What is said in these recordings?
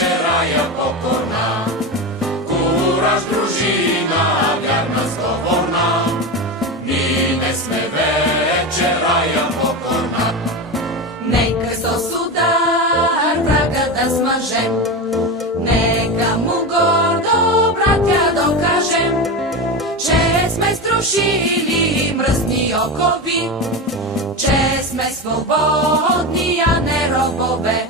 вечера я покорна. Кураж, дружина, вярна, сговорна, ние сме вечера я покорна. Нека со судар врага да смажем, нека му гордо, братя, докажем, че сме струшили мръсни окови, че сме свободни, а не робове,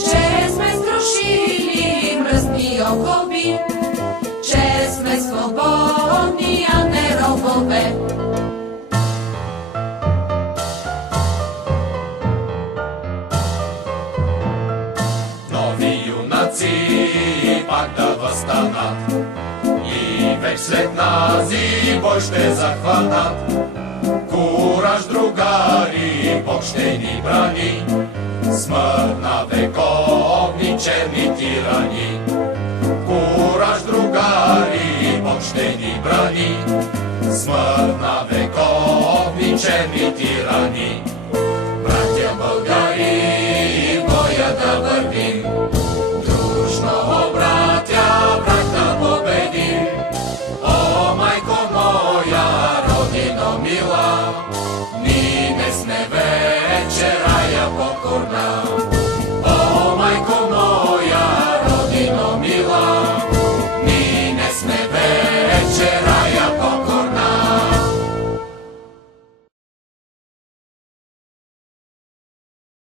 че сме струшили мръсни окови, че сме свободни, а не робове. Нови юнаци пак да възстанат и вече след нази бой ще захванат. Кураж, другари, Бог ще ни брани, смърт на вековни черни тирани. Кураж, другари, Бог ще ни брани, смърт на вековни черни тирани. Братя българи, в боя да вървим, дружно, братя, брат да победим. О, майко моя, родино мила,